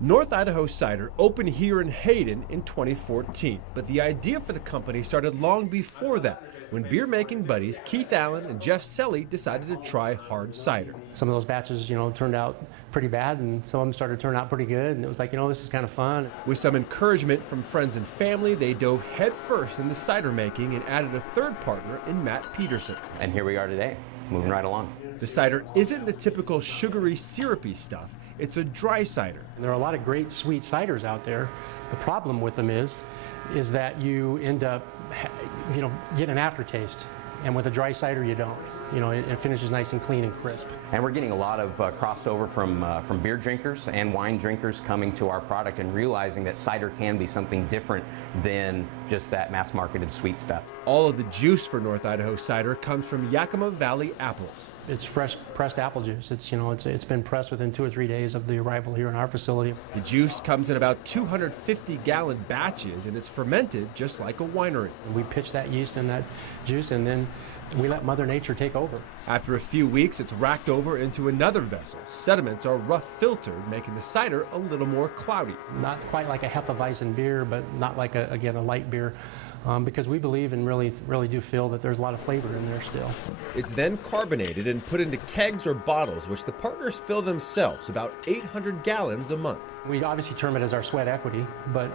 North Idaho Cider opened here in Hayden in 2014, but the idea for the company started long before that, when beer-making buddies Keith Allen and Jeff Selly decided to try hard cider. Some of those batches, turned out pretty bad, and some of them started to turn out pretty good, and it was like, this is kind of fun. With some encouragement from friends and family, they dove headfirst into cider making and added a third partner in Matt Peterson. And here we are today, moving right along. The cider isn't the typical sugary, syrupy stuff. It's a dry cider. And there are a lot of great sweet ciders out there. The problem with them is that you end up, getting an aftertaste. And with a dry cider, you don't. It finishes nice and clean and crisp. And we're getting a lot of crossover from beer drinkers and wine drinkers coming to our product and realizing that cider can be something different than just that mass-marketed sweet stuff. All of the juice for North Idaho Cider comes from Yakima Valley apples. It's fresh pressed apple juice. It's been pressed within 2 or 3 days of the arrival here in our facility. The juice comes in about 250-gallon batches, and it's fermented just like a winery. We pitch that yeast in that juice, and then we let Mother Nature take over. After a few weeks, it's racked over into another vessel. Sediments are rough filtered, making the cider a little more cloudy. Not quite like a Hefeweizen beer, but not like a light beer. Because we believe and really do feel that there's a lot of flavor in there still. It's then carbonated and put into kegs or bottles, which the partners fill themselves, about 800 gallons a month. We obviously term it as our sweat equity, but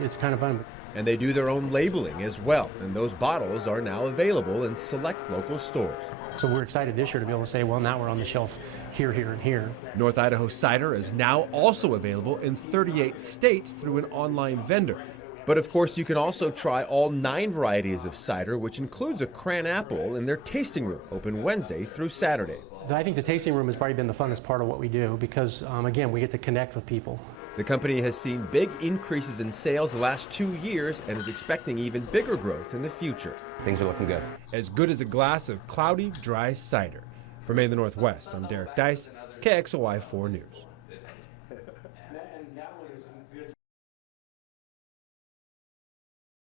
it's kind of fun. And they do their own labeling as well, and those bottles are now available in select local stores. So we're excited this year to be able to say, well, now we're on the shelf here, and here. North Idaho Cider is now also available in 38 states through an online vendor. But of course, you can also try all 9 varieties of cider, which includes a cran apple, in their tasting room, open Wednesday through Saturday. I think the tasting room has probably been the funnest part of what we do because, again, we get to connect with people. The company has seen big increases in sales the last 2 years and is expecting even bigger growth in the future. Things are looking good. As good as a glass of cloudy, dry cider. For Maine the Northwest, I'm Deis, KXOI 4 News.